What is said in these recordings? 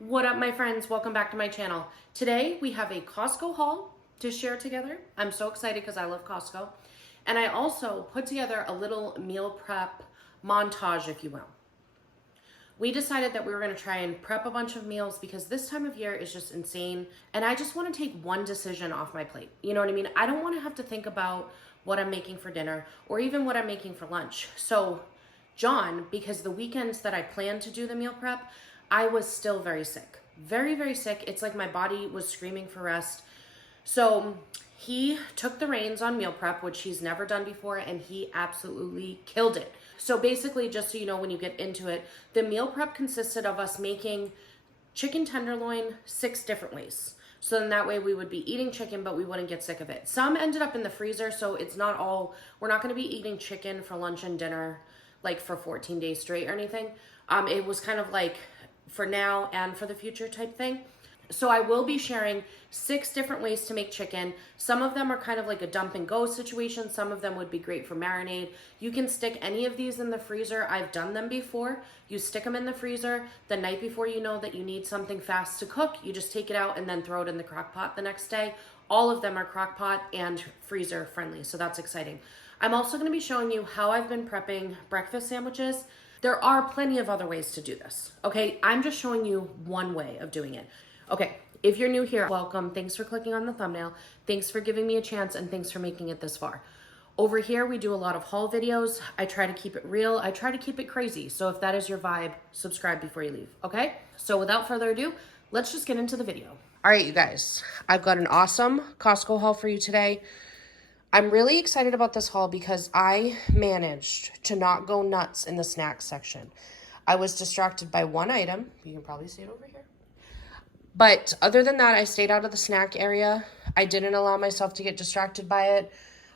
What up, my friends? Welcome back to my channel. Today we have a Costco haul to share together. I'm so excited because I love Costco. And I also put together a little meal prep montage, if you will. We decided that we were going to try and prep a bunch of meals because this time of year is just insane. And I just want to take one decision off my plate. You know what I mean? I don't want to have to think about what I'm making for dinner or even what I'm making for lunch. So John, because the weekends that I planned to do the meal prep, I was still very sick. Very, very sick. It's like my body was screaming for rest. So he took the reins on meal prep, which he's never done before, and he absolutely killed it. So basically, just so you know when you get into it, the meal prep consisted of us making chicken tenderloin 6 different ways. So then that way we would be eating chicken, but we wouldn't get sick of it. Some ended up in the freezer, so it's not all, we're not gonna be eating chicken for lunch and dinner like for 14 days straight or anything. It was kind of like for now and for the future type thing. So I will be sharing 6 different ways to make chicken. Some of them are kind of like a dump and go situation. Some of them would be great for marinade. You can stick any of these in the freezer. I've done them before. You stick them in the freezer the night before you know that you need something fast to cook. You just take it out and then throw it in the crock pot the next day. All of them are crock pot and freezer friendly, so that's exciting. I'm also going to be showing you how I've been prepping breakfast sandwiches. There are plenty of other ways to do this, okay? I'm just showing you one way of doing it. Okay, if you're new here, welcome. Thanks for clicking on the thumbnail. Thanks for giving me a chance, and thanks for making it this far. Over here, we do a lot of haul videos. I try to keep it real. I try to keep it crazy. So if that is your vibe, subscribe before you leave, okay? So without further ado, let's just get into the video. All right, you guys, I've got an awesome Costco haul for you today. I'm really excited about this haul because I managed to not go nuts in the snacks section. I was distracted by one item. You can probably see it over here. But other than that, I stayed out of the snack area. I didn't allow myself to get distracted by it.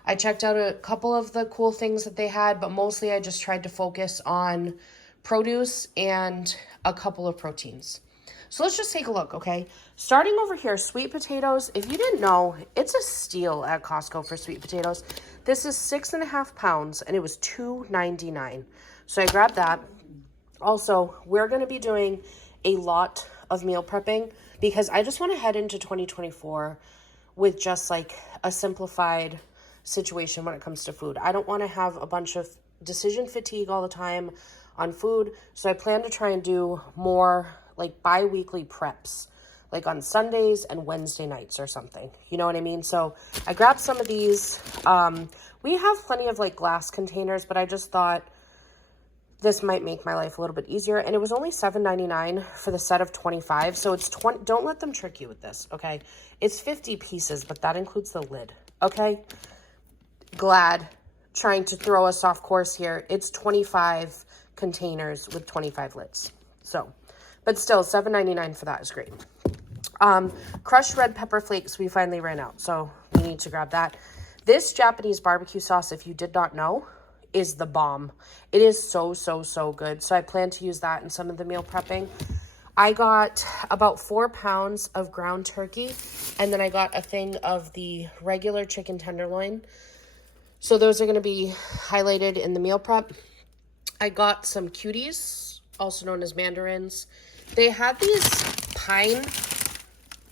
I checked out a couple of the cool things that they had, but mostly I just tried to focus on produce and a couple of proteins. So let's just take a look, okay? Starting over here, sweet potatoes. If you didn't know, it's a steal at Costco for sweet potatoes. This is 6.5 pounds, and it was $2.99. So I grabbed that. Also, we're going to be doing a lot of meal prepping because I just want to head into 2024 with just like a simplified situation when it comes to food. I don't want to have a bunch of decision fatigue all the time on food. So I plan to try and do more like bi-weekly preps, like on Sundays and Wednesday nights or something. You know what I mean? So I grabbed some of these. We have plenty of like glass containers, but I just thought this might make my life a little bit easier. And it was only $7.99 for the set of 25. So it's 20. Don't let them trick you with this, okay? It's 50 pieces, but that includes the lid, okay? Glad trying to throw us off course here. It's 25 containers with 25 lids. So, but still, $7.99 for that is great. Crushed red pepper flakes, we finally ran out, so we need to grab that. This Japanese barbecue sauce, if you did not know, is the bomb. It is so, so, so good. So I plan to use that in some of the meal prepping. I got about 4 pounds of ground turkey, and then I got a thing of the regular chicken tenderloin. So those are going to be highlighted in the meal prep. I got some cuties, also known as mandarins. They had these pine,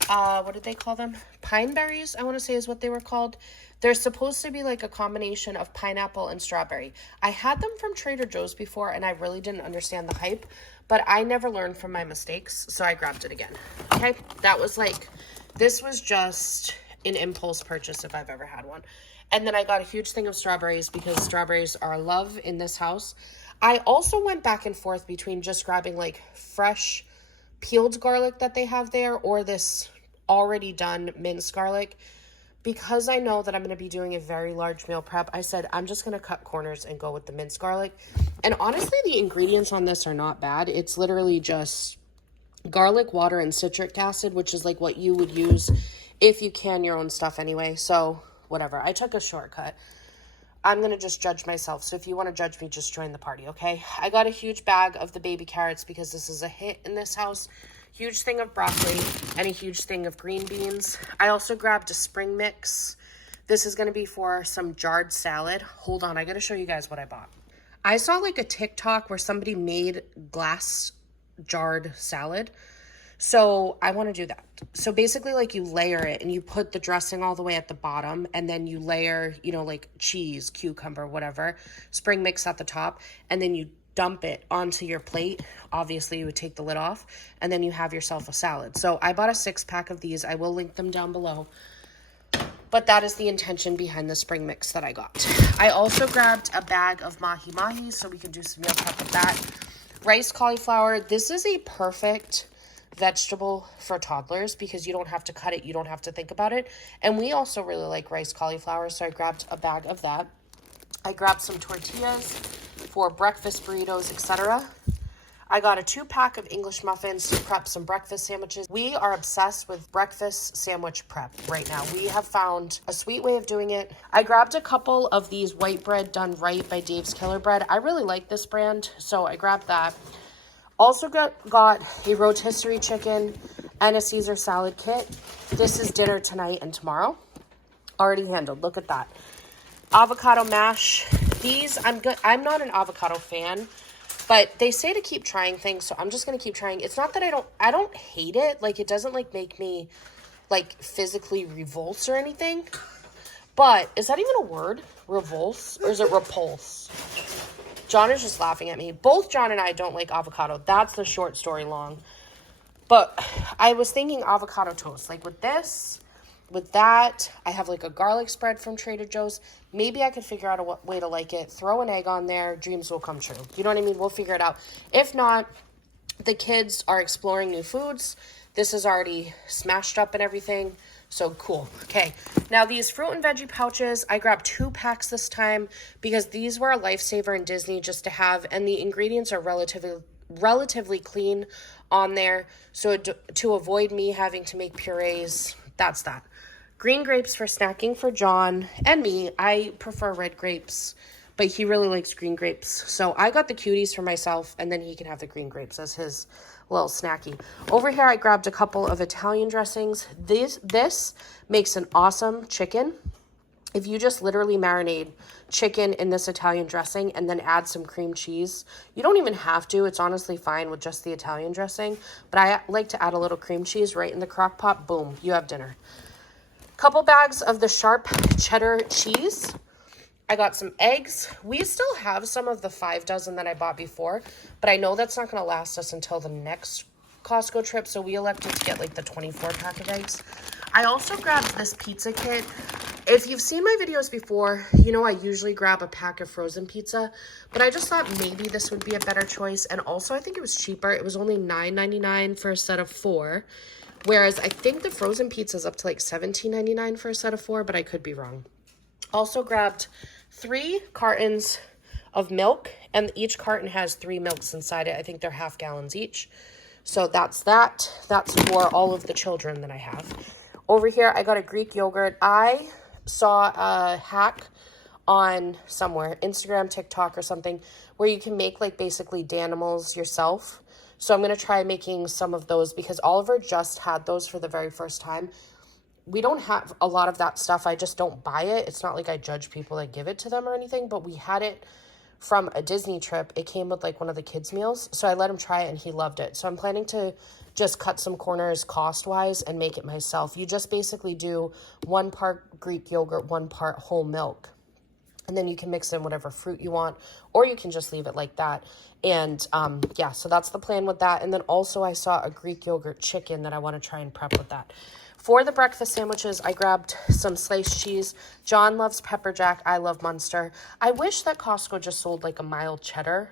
what did they call them? Pine berries, I want to say is what they were called. They're supposed to be like a combination of pineapple and strawberry. I had them from Trader Joe's before, and I really didn't understand the hype, but I never learned from my mistakes, so I grabbed it again. Okay, that was like, this was just an impulse purchase if I've ever had one. And then I got a huge thing of strawberries because strawberries are love in this house. I also went back and forth between just grabbing like fresh peeled garlic that they have there or this already done minced garlic. Because I know that I'm going to be doing a very large meal prep, I said I'm just going to cut corners and go with the minced garlic. And honestly, the ingredients on this are not bad. It's literally just garlic, water, and citric acid, which is like what you would use if you can your own stuff anyway. So whatever. I took a shortcut. I'm going to just judge myself. So if you want to judge me, just join the party, okay? I got a huge bag of the baby carrots because this is a hit in this house. Huge thing of broccoli and a huge thing of green beans. I also grabbed a spring mix. This is going to be for some jarred salad. Hold on, I got to show you guys what I bought. I saw like a TikTok where somebody made glass jarred salad. So I want to do that. So basically, like, you layer it and you put the dressing all the way at the bottom, and then you layer, you know, like cheese, cucumber, whatever, spring mix at the top, and then you dump it onto your plate. Obviously, you would take the lid off, and then you have yourself a salad. So I bought a 6-pack of these. I will link them down below. But that is the intention behind the spring mix that I got. I also grabbed a bag of mahi-mahi so we can do some meal prep with that. Rice cauliflower. This is a perfect vegetable for toddlers because you don't have to cut it. You don't have to think about it. And we also really like rice cauliflower, so I grabbed a bag of that. I grabbed some tortillas for breakfast burritos, etc. I got a 2-pack of English muffins to prep some breakfast sandwiches. We are obsessed with breakfast sandwich prep right now. We have found a sweet way of doing it. I grabbed a couple of these white bread done right by Dave's Killer Bread. I really like this brand, so I grabbed that. Also got a rotisserie chicken and a Caesar salad kit. This is dinner tonight and tomorrow. Already handled. Look at that. Avocado mash. These, I'm not an avocado fan, but they say to keep trying things, so I'm just going to keep trying. It's not that I don't hate it. Like, it doesn't, like, make me, like, physically revulse or anything. But, is that even a word? Revulse? Or is it repulse? John is just laughing at me. Both John and I don't like avocado. That's the short story long. But I was thinking avocado toast. Like, with this, with that, I have, like, a garlic spread from Trader Joe's. Maybe I could figure out a way to like it. Throw an egg on there. Dreams will come true. You know what I mean? We'll figure it out. If not, the kids are exploring new foods. This is already smashed up and everything. So cool. Okay. Now these fruit and veggie pouches, I grabbed 2 packs this time because these were a lifesaver in Disney just to have. And the ingredients are relatively clean on there. So to avoid me having to make purees, that's that. Green grapes for snacking for John and me. I prefer red grapes, but he really likes green grapes. So I got the cuties for myself, and then he can have the green grapes as his little snacky. Over here, I grabbed a couple of Italian dressings. This makes an awesome chicken. If you just literally marinate chicken in this Italian dressing and then add some cream cheese, you don't even have to. It's honestly fine with just the Italian dressing, but I like to add a little cream cheese right in the crock pot. Boom, you have dinner. Couple bags of the sharp cheddar cheese. I got some eggs. We still have some of the 5 dozen that I bought before, but I know that's not going to last us until the next Costco trip, so we elected to get like the 24-pack of eggs. I also grabbed this pizza kit. If you've seen my videos before, you know I usually grab a pack of frozen pizza, but I just thought maybe this would be a better choice, and also I think it was cheaper. It was only $9.99 for a set of 4. Whereas I think the frozen pizza is up to like $17.99 for a set of 4, but I could be wrong. Also grabbed 3 cartons of milk, and each carton has 3 milks inside it. I think they're half gallons each. So that's that. That's for all of the children that I have. Over here, I got a Greek yogurt. I saw a hack on somewhere, Instagram, TikTok, or something, where you can make like basically Danimals yourself. So I'm going to try making some of those because Oliver just had those for the very first time. We don't have a lot of that stuff. I just don't buy it. It's not like I judge people that give it to them or anything, but we had it from a Disney trip. It came with like one of the kids' meals. So I let him try it and he loved it. So I'm planning to just cut some corners cost-wise and make it myself. You just basically do 1 part Greek yogurt, 1 part whole milk. And then you can mix in whatever fruit you want, or you can just leave it like that. And yeah, so that's the plan with that. And then also I saw a Greek yogurt chicken that I want to try and prep with that. For the breakfast sandwiches, I grabbed some sliced cheese. John loves pepper jack. I love Munster. I wish that Costco just sold like a mild cheddar,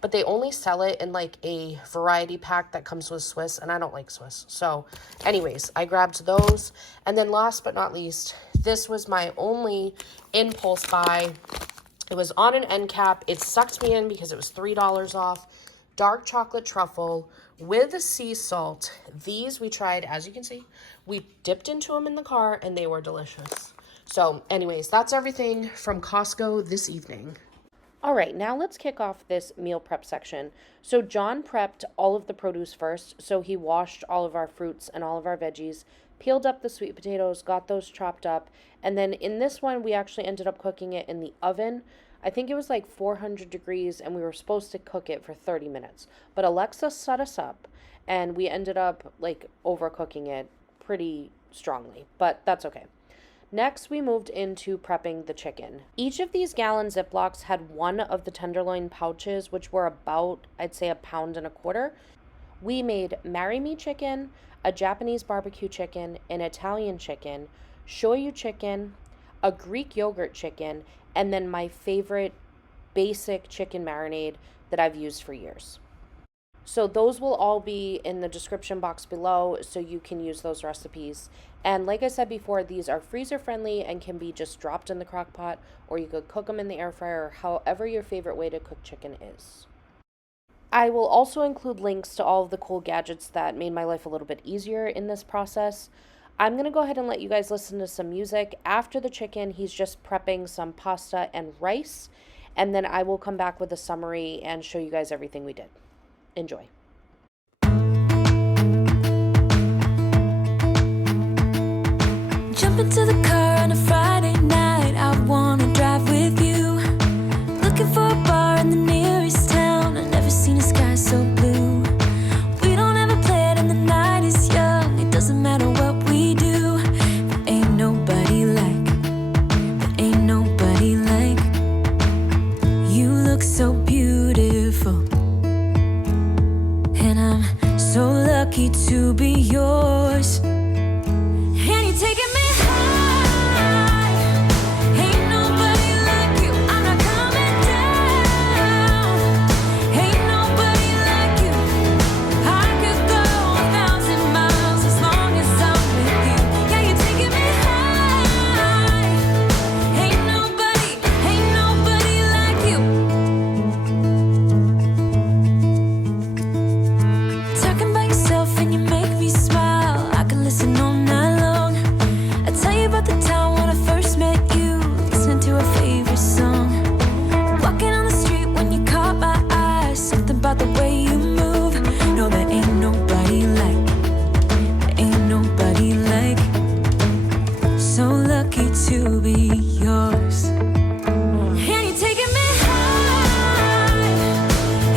but they only sell it in like a variety pack that comes with Swiss, and I don't like Swiss. So anyways, I grabbed those. And then last but not least, this was my only impulse buy. It was on an end cap. It sucked me in because it was $3 off. Dark chocolate truffle with sea salt. These we tried, as you can see, we dipped into them in the car and they were delicious. So anyways, that's everything from Costco this evening. All right, now let's kick off this meal prep section. So John prepped all of the produce first. So he washed all of our fruits and all of our veggies, peeled up the sweet potatoes, got those chopped up. And then in this one, we actually ended up cooking it in the oven. I think it was like 400 degrees and we were supposed to cook it for 30 minutes. But Alexa set us up and we ended up like overcooking it pretty strongly, but that's okay. Next, we moved into prepping the chicken. Each of these gallon Ziplocs had one of the tenderloin pouches, which were about, I'd say, 1.25 pounds. We made Marry Me chicken, a Japanese barbecue chicken, an Italian chicken, Shoyu chicken, a Greek yogurt chicken, and then my favorite basic chicken marinade that I've used for years. So those will all be in the description box below so you can use those recipes. And like I said before, these are freezer friendly and can be just dropped in the crock pot, or you could cook them in the air fryer, however your favorite way to cook chicken is. I will also include links to all of the cool gadgets that made my life a little bit easier in this process. I'm going to go ahead and let you guys listen to some music. After the chicken, he's just prepping some pasta and rice, and then I will come back with a summary and show you guys everything we did. Enjoy. Jump into the car on a Friday night. I wanna drive with you. Looking for a bar in the nearest town. I've never seen a sky so blue. We don't ever play it and the night is young. It doesn't matter what we do. There ain't nobody like. There ain't nobody like. You look so beautiful. And I'm so lucky to be yours. And you're taking me high. Ain't nobody like you. I'm not coming down. Ain't nobody like you. I could go 1,000 miles as long as I'm with you. Yeah, you're taking me high. Ain't nobody like you. Talking about yourself and you make me smile. I can listen all night long. I tell you about the time when I first met you, listening to a favorite song. Walking on the street when you caught my eye. Something about the way you move. No, there ain't nobody like. There ain't nobody like. So lucky to be yours. And you're taking me high.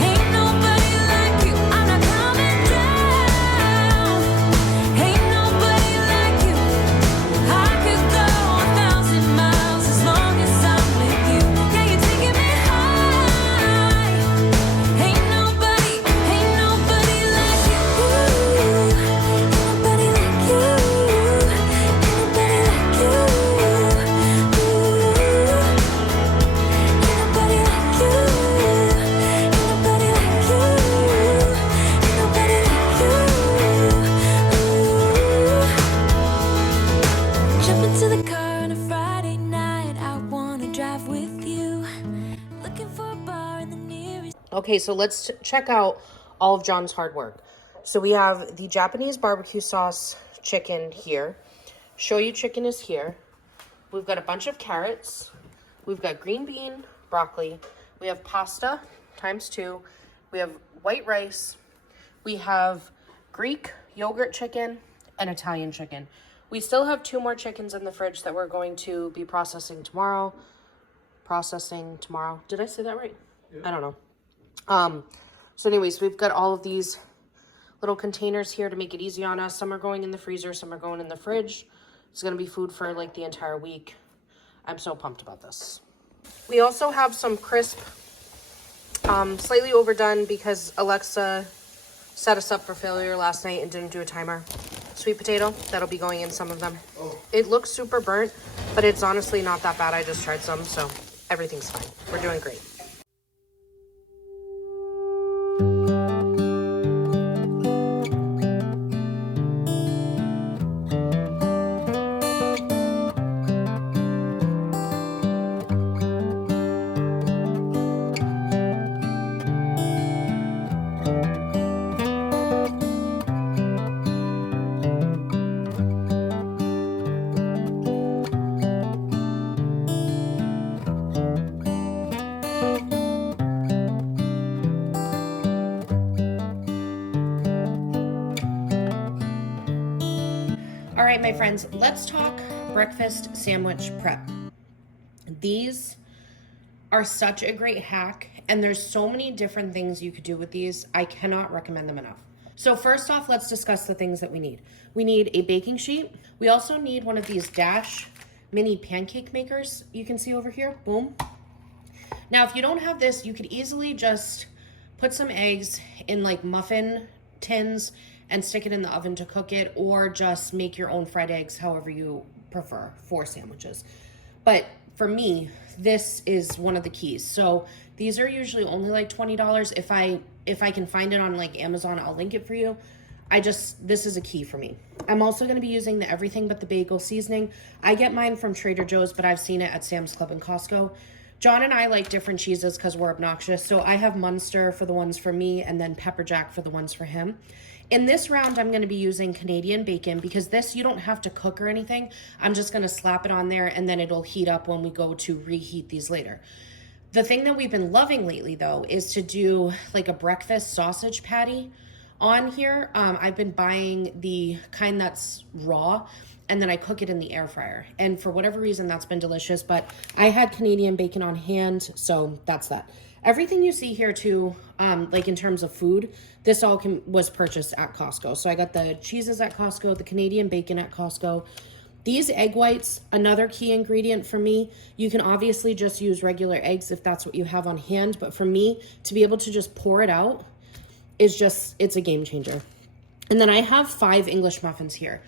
Ain't nobody like you. I'm not coming down. Ain't nobody like you. I could go 1,000 miles as long as I'm with you. Yeah, you're taking me high. Ain't nobody like you. Ain't nobody like you. Ain't nobody like you. Ain't nobody like you. Ain't nobody like you. Ain't nobody like you. Jump into the car on a Friday night. I wanna drive with you. Looking for a bar in the nearest. Okay, so let's check out all of John's hard work. So we have the Japanese barbecue sauce chicken here. Shoyu chicken is here. We've got a bunch of carrots. We've got green bean, broccoli. We have pasta ×2. We have white rice. We have Greek yogurt chicken and Italian chicken. We still have 2 more chickens in the fridge that we're going to be processing tomorrow. Did I say that right? Yeah. I don't know. So anyways, we've got all of these little containers here to make it easy on us. Some are going in the freezer, some are going in the fridge. It's going to be food for like the entire week. I'm so pumped about this. We also have some crisp, slightly overdone because Alexa set us up for failure last night and didn't do a timer. Sweet potato, that'll be going in some of them. Oh. It looks super burnt, but it's honestly not that bad. I just tried some, so everything's fine. We're doing great. All right, my friends, let's talk breakfast sandwich prep. These are such a great hack, and there's so many different things you could do with these. I cannot recommend them enough. So first off, let's discuss the things that we need. We need a baking sheet. We also need one of these Dash mini pancake makers you can see over here. Boom. Now, if you don't have this, you could easily just put some eggs in like muffin tins and stick it in the oven to cook it, or just make your own fried eggs however you prefer for sandwiches. But for me, this is one of the keys. So these are usually only like $20. If I can find it on like Amazon, I'll link it for you. This is a key for me. I'm also going to be using the everything but the bagel seasoning. I get mine from Trader Joe's, but I've seen it at Sam's Club and Costco. John and I like different cheeses because we're obnoxious. So I have Munster for the ones for me, and then Pepper Jack for the ones for him. In this round, I'm going to be using Canadian bacon, because this you don't have to cook or anything. I'm just going to slap it on there, and then it'll heat up when we go to reheat these later. The thing that we've been loving lately, though, is to do like a breakfast sausage patty on here. I've been buying the kind that's raw, and then I cook it in the air fryer. And for whatever reason, that's been delicious. But I had Canadian bacon on hand, so that's that. Everything you see here too, like in terms of food, this all was purchased at Costco. So I got the cheeses at Costco, the Canadian bacon at Costco. These egg whites, another key ingredient for me. You can obviously just use regular eggs if that's what you have on hand. But for me, to be able to just pour it out is it's a game changer. And then I have 5 English muffins here.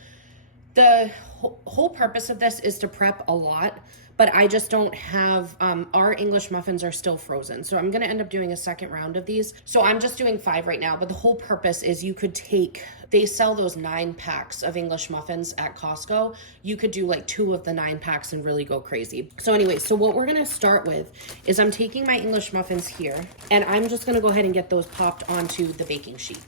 The whole purpose of this is to prep a lot, but I just don't have, our English muffins are still frozen. So I'm gonna end up doing a second round of these. So I'm just doing 5 right now, but the whole purpose is you could they sell those 9 packs of English muffins at Costco. You could do like 2 of the 9 packs and really go crazy. So anyway, so what we're gonna start with is I'm taking my English muffins here, and I'm just gonna go ahead and get those popped onto the baking sheet.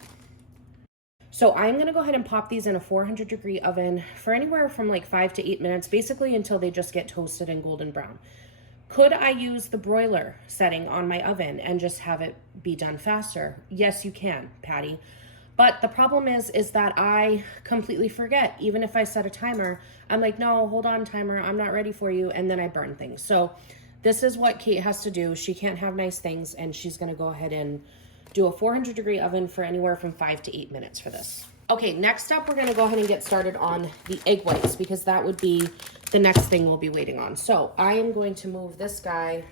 So I'm going to go ahead and pop these in a 400-degree oven for anywhere from like 5 to 8 minutes, basically until they just get toasted and golden brown. Could I use the broiler setting on my oven and just have it be done faster? Yes, you can, Patty. But the problem is that I completely forget. Even if I set a timer, I'm like, no, hold on, timer, I'm not ready for you, and then I burn things. So this is what Kate has to do. She can't have nice things, and she's going to go ahead and do a 400-degree oven for anywhere from 5 to 8 minutes for this. Okay, next up, we're gonna go ahead and get started on the egg whites, because that would be the next thing we'll be waiting on. So I am going to move this guy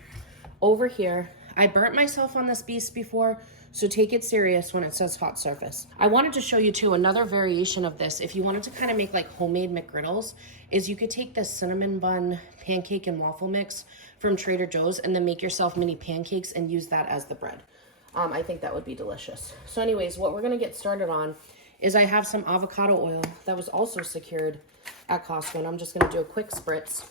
over here. I burnt myself on this beast before, so take it serious when it says hot surface. I wanted to show you too, another variation of this, if you wanted to kind of make like homemade McGriddles, is you could take this cinnamon bun pancake and waffle mix from Trader Joe's and then make yourself mini pancakes and use that as the bread. I think that would be delicious. So anyways, what we're gonna get started on is I have some avocado oil that was also secured at Costco, and I'm just gonna do a quick spritz,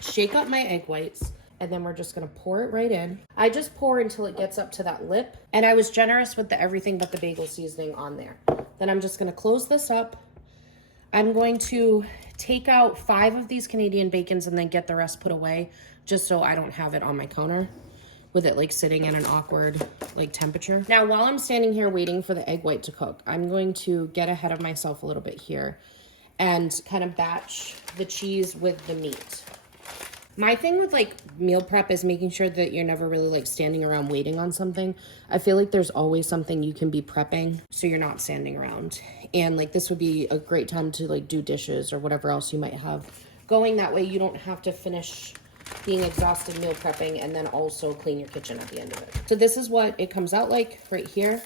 shake up my egg whites, and then we're just gonna pour it right in. I just pour until it gets up to that lip, and I was generous with the everything but the bagel seasoning on there. Then I'm just gonna close this up. I'm going to take out 5 of these Canadian bacons and then get the rest put away, just so I don't have it on my counter with it like sitting in an awkward like temperature. Now, while I'm standing here waiting for the egg white to cook, I'm going to get ahead of myself a little bit here and kind of batch the cheese with the meat. My thing with like meal prep is making sure that you're never really like standing around waiting on something. I feel like there's always something you can be prepping so you're not standing around. And like this would be a great time to like do dishes or whatever else you might have going. That way you don't have to finish being exhausted meal prepping and then also clean your kitchen at the end of it. So this is what it comes out like right here.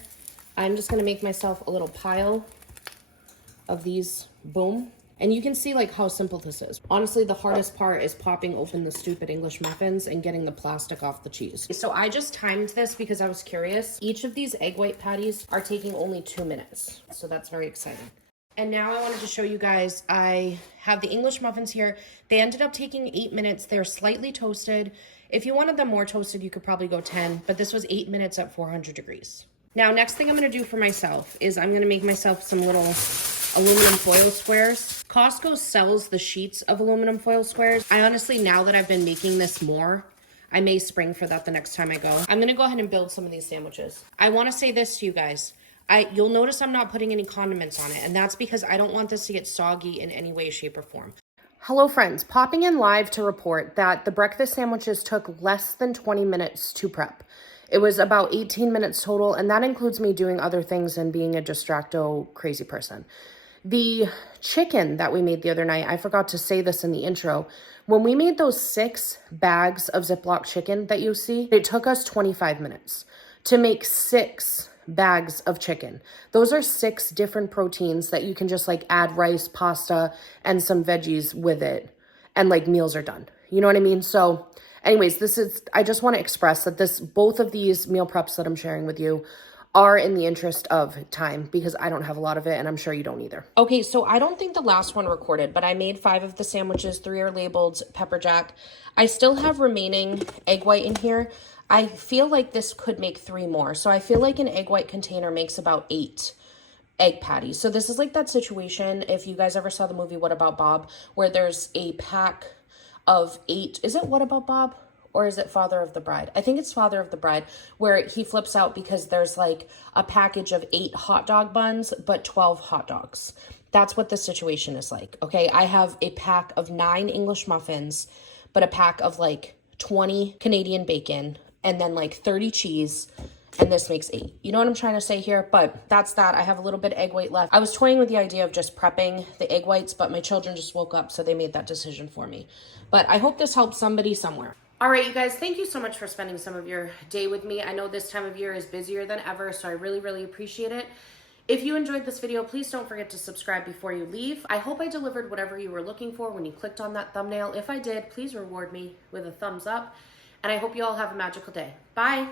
I'm just gonna make myself a little pile of these, boom. And you can see like how simple this is. Honestly, the hardest part is popping open the stupid English muffins and getting the plastic off the cheese. So I just timed this because I was curious. Each of these egg white patties are taking only 2 minutes. So that's very exciting. And now I wanted to show you guys, I have the English muffins here. They ended up taking 8 minutes. They're slightly toasted. If you wanted them more toasted, you could probably go 10, but this was 8 minutes at 400 degrees. Now, next thing I'm gonna do for myself is I'm gonna make myself some little aluminum foil squares. Costco sells the sheets of aluminum foil squares. I honestly, now that I've been making this more, I may spring for that the next time I go. I'm gonna go ahead and build some of these sandwiches. I wanna say this to you guys. You'll notice I'm not putting any condiments on it, and that's because I don't want this to get soggy in any way, shape, or form. Hello friends, popping in live to report that the breakfast sandwiches took less than 20 minutes to prep. It was about 18 minutes total, and that includes me doing other things and being a distracto crazy person. The chicken that we made the other night, I forgot to say this in the intro. When we made those 6 bags of Ziploc chicken that you see, it took us 25 minutes to make 6 bags of chicken. Those are 6 different proteins that you can just like add rice, pasta, and some veggies with it, and like meals are done. You know what I mean? So anyways, I just want to express that both of these meal preps that I'm sharing with you are in the interest of time because I don't have a lot of it and I'm sure you don't either. Okay, so I don't think the last one recorded, but I made 5 of the sandwiches. 3 are labeled pepper jack. I still have remaining egg white in here. I feel like this could make 3 more. So I feel like an egg white container makes about 8 egg patties. So this is like that situation, if you guys ever saw the movie What About Bob, where there's a pack of 8. Is it What About Bob? Or is it Father of the Bride? I think it's Father of the Bride, where he flips out because there's like a package of 8 hot dog buns, but 12 hot dogs. That's what the situation is like, okay? I have a pack of 9 English muffins, but a pack of like 20 Canadian bacon, and then like 30 cheese, and this makes 8. You know what I'm trying to say here? But that's that. I have a little bit of egg white left. I was toying with the idea of just prepping the egg whites, but my children just woke up, so they made that decision for me. But I hope this helps somebody somewhere. All right, you guys, thank you so much for spending some of your day with me. I know this time of year is busier than ever, so I really, really appreciate it. If you enjoyed this video, please don't forget to subscribe before you leave. I hope I delivered whatever you were looking for when you clicked on that thumbnail. If I did, please reward me with a thumbs up. And I hope you all have a magical day. Bye.